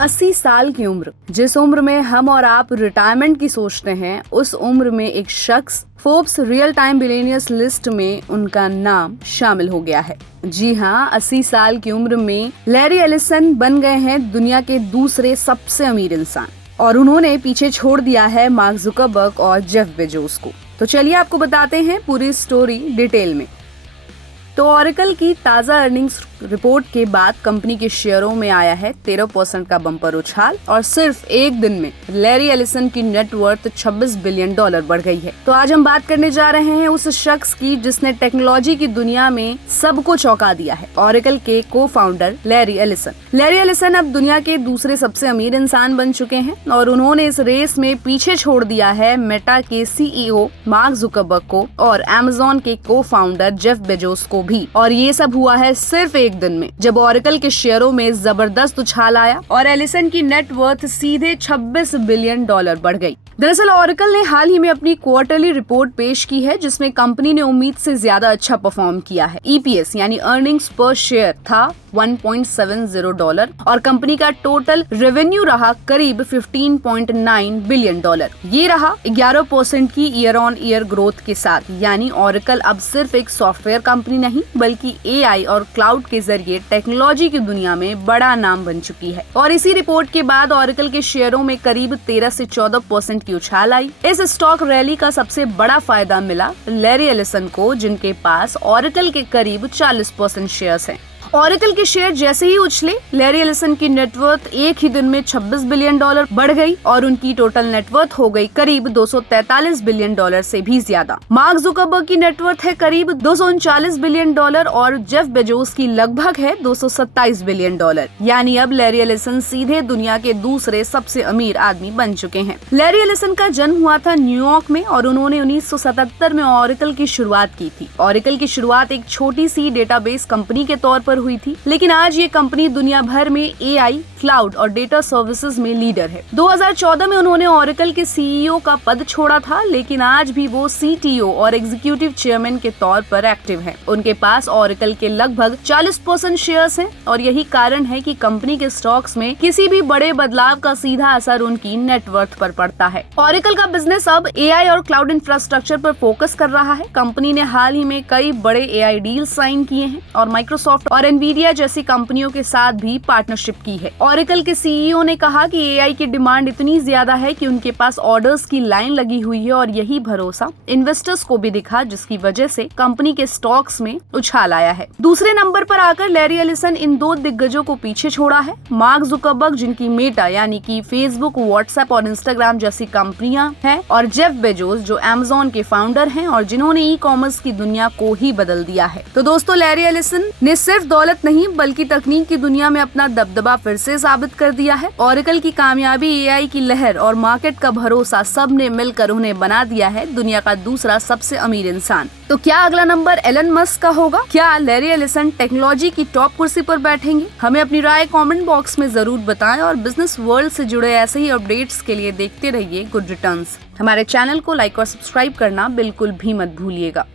80 साल की उम्र, जिस उम्र में हम और आप रिटायरमेंट की सोचते हैं, उस उम्र में एक शख्स Forbes real time billionaires list में उनका नाम शामिल हो गया है। जी हाँ, 80 साल की उम्र में लैरी एलिसन बन गए हैं दुनिया के दूसरे सबसे अमीर इंसान और उन्होंने पीछे छोड़ दिया है मार्क जुकरबर्ग और जेफ बेजोस को। तो चलिए आपको बताते हैं पूरी स्टोरी डिटेल में। तो ऑरेकल की ताजा अर्निंग्स रिपोर्ट के बाद कंपनी के शेयरों में आया है 13% का बम्पर उछाल और सिर्फ एक दिन में लैरी एलिसन की नेटवर्थ $26 बिलियन बढ़ गई है। तो आज हम बात करने जा रहे हैं उस शख्स की जिसने टेक्नोलॉजी की दुनिया में सबको चौंका दिया है, ऑरेकल के को founder Larry Ellison. Larry Ellison अब दुनिया के दूसरे सबसे अमीर इंसान बन चुके हैं और उन्होंने इस रेस में पीछे छोड़ दिया है मेटा के CEO मार्क जुकरबर्ग को और अमेज़न के को फाउंडर जेफ बेजोस को भी। और ये सब हुआ है सिर्फ एक दिन में, जब ऑरेकल के शेयरों में जबरदस्त उछाल आया और एलिसन की नेटवर्थ सीधे $26 बिलियन बढ़ गई। दरअसल ऑरेकल ने हाल ही में अपनी क्वार्टरली रिपोर्ट पेश की है, जिसमें कंपनी ने उम्मीद से ज्यादा अच्छा परफॉर्म किया है। EPS यानी अर्निंग्स पर शेयर था $1.70 और कंपनी का टोटल रेवेन्यू रहा करीब $15.9 बिलियन। ये रहा 11% की ईयर ऑन ईयर ग्रोथ के साथ। यानी ऑरेकल अब सिर्फ एक सॉफ्टवेयर कंपनी नहीं बल्कि AI और क्लाउड के जरिए टेक्नोलॉजी की दुनिया में बड़ा नाम बन चुकी है। और इसी रिपोर्ट के बाद ऑरेकल के शेयरों में करीब 13 से 14% की उछाल आई। इस स्टॉक रैली का सबसे बड़ा फायदा मिला लैरी एलिसन को, जिनके पास ऑरेकल के करीब 40% शेयर्स हैं। ऑरेकल के शेयर जैसे ही उछले, लैरी एलिसन की नेटवर्थ एक ही दिन में $26 बिलियन बढ़ गई और उनकी टोटल नेटवर्थ हो गई करीब $243 बिलियन से भी ज्यादा। मार्क जुकरबर्ग की नेटवर्थ है करीब $239 बिलियन और जेफ बेजोस की लगभग है $227 बिलियन। यानी अब लैरी एलिसन सीधे दुनिया के दूसरे सबसे अमीर आदमी बन चुके हैं। लैरी एलिसन का जन्म हुआ था न्यूयॉर्क में और उन्होंने 1977 में ऑरेकल की शुरुआत की थी। ऑरेकल की शुरुआत एक छोटी सी डेटाबेस कंपनी के तौर पर हुई थी, लेकिन आज ये कंपनी दुनिया भर में AI, क्लाउड और डेटा सर्विसेज में लीडर है। 2014 में उन्होंने ऑरेकल के CEO का पद छोड़ा था, लेकिन आज भी वो CTO और एग्जीक्यूटिव चेयरमैन के तौर पर एक्टिव हैं। उनके पास ऑरेकल के लगभग 40% शेयर्स हैं और यही कारण है कि कंपनी के स्टॉक्स में किसी भी बड़े बदलाव का सीधा असर उनकी नेटवर्थ पर पड़ता है। ऑरेकल का बिजनेस अब AI और क्लाउड इंफ्रास्ट्रक्चर पर फोकस कर रहा है। कंपनी ने हाल ही में कई बड़े AI डील साइन किए हैं और माइक्रोसॉफ्ट और एनवीडिया जैसी कंपनियों के साथ भी पार्टनरशिप की है। ऑरेकल के CEO ने कहा कि AI की डिमांड इतनी ज्यादा है कि उनके पास ऑर्डर्स की लाइन लगी हुई है और यही भरोसा इन्वेस्टर्स को भी दिखा, जिसकी वजह से कंपनी के स्टॉक्स में उछाल आया है। दूसरे नंबर पर आकर लैरी एलिसन इन दो दिग्गजों को पीछे छोड़ा है। मार्क जुकरबर्ग, जिनकी मेटा यानी कि फेसबुक, व्हाट्सएप और इंस्टाग्राम जैसी कंपनियां हैं, और जेफ बेजोस जो अमेज़न के फाउंडर हैं और जिन्होंने ई-कॉमर्स की दुनिया को ही बदल दिया है। तो दोस्तों, लैरी एलिसन ने सिर्फ दौलत नहीं बल्कि तकनीक की दुनिया में अपना दबदबा फिर से साबित कर दिया है। ऑरेकल की कामयाबी, AI की लहर और मार्केट का भरोसा, सब ने मिलकर उन्हें बना दिया है दुनिया का दूसरा सबसे अमीर इंसान। तो क्या अगला नंबर एलन मस्क का होगा? क्या लैरी एलिसन टेक्नोलॉजी की टॉप कुर्सी पर बैठेंगे? हमें अपनी राय कमेंट बॉक्स में जरूर बताएं और बिजनेस वर्ल्ड से जुड़े ऐसे ही अपडेट्स के लिए देखते रहिए गुड रिटर्न्स। हमारे चैनल को लाइक और सब्सक्राइब करना बिल्कुल भी मत भूलिएगा।